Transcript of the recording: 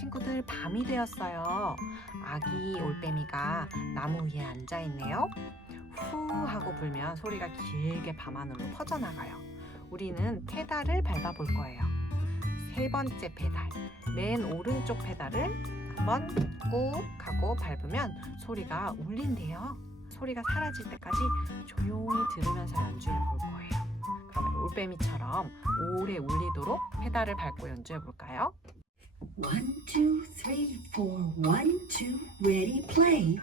친구들, 밤이 되었어요. 아기 올빼미가 나무 위에 앉아 있네요. 후 하고 불면 소리가 길게 밤하늘로 퍼져나가요. 우리는 페달을 밟아볼 거예요. 세 번째 페달, 맨 오른쪽 페달을 한번 꾹 하고 밟으면 소리가 울린대요. 소리가 사라질 때까지 조용히 들으면서 연주해 볼 거예요. 그러면 올빼미처럼 오래 울리도록 페달을 밟고 연주해 볼까요? 1, 2, 3, 4, 1, 2, ready, play.